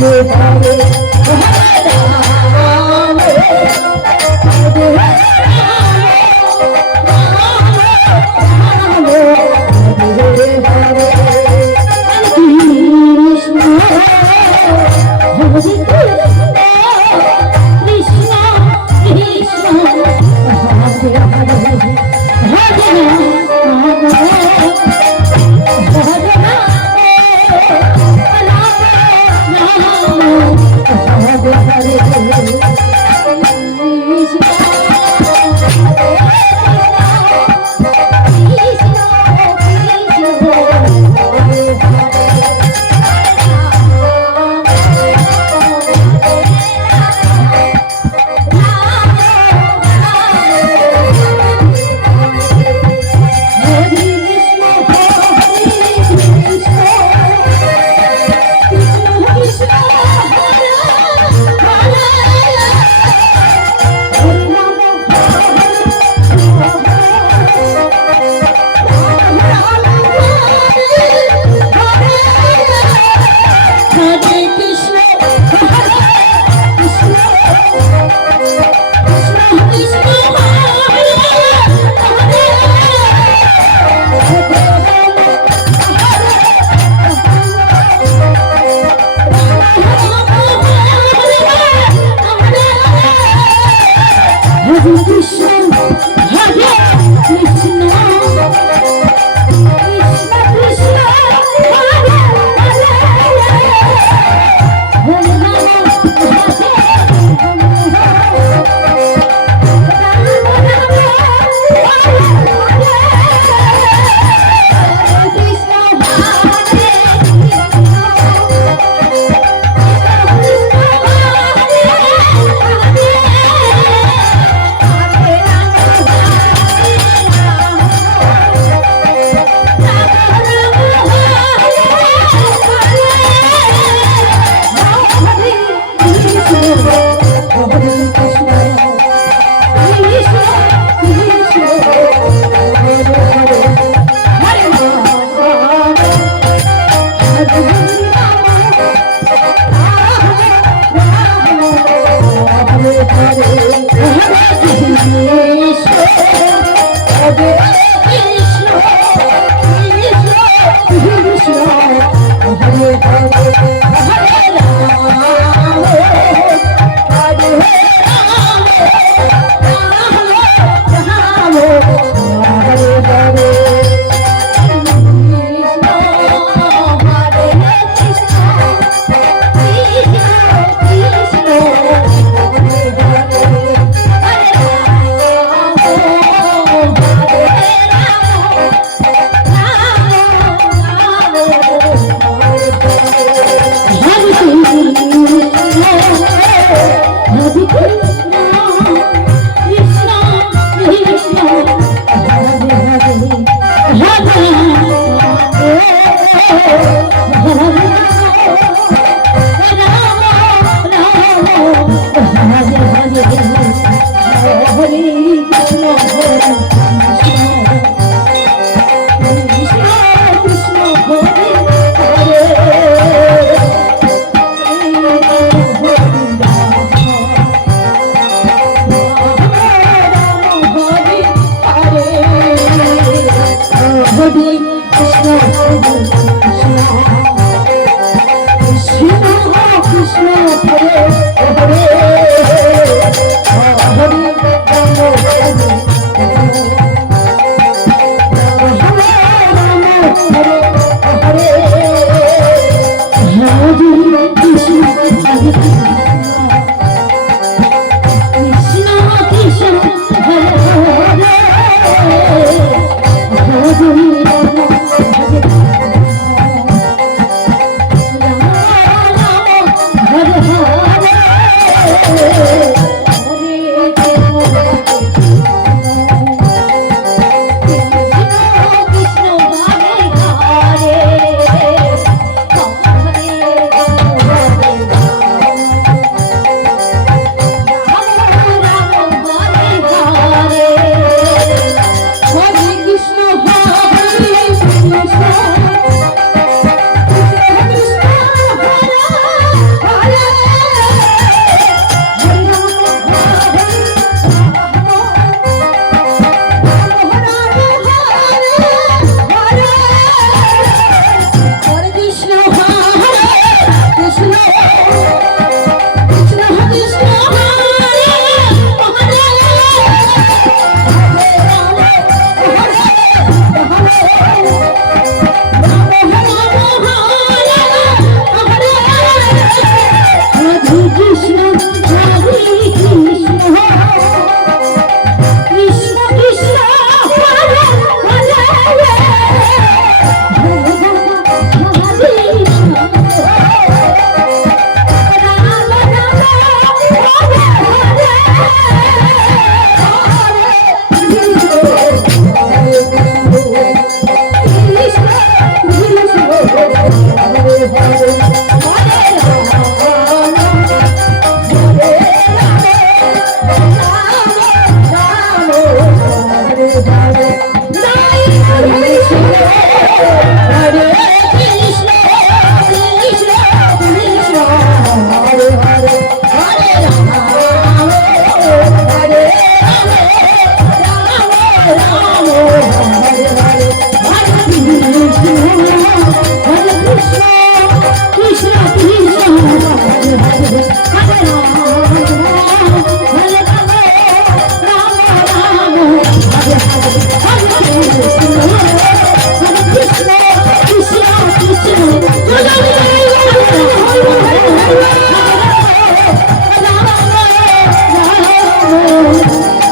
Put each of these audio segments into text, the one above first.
ঘরে ঘরে Hare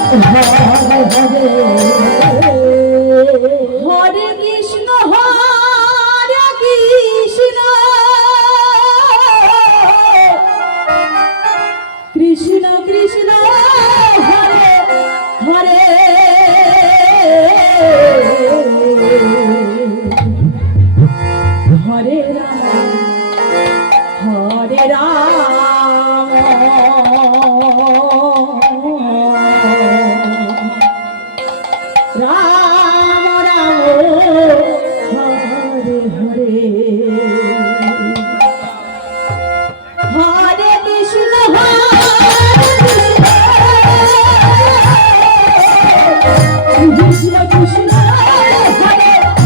হরে হরে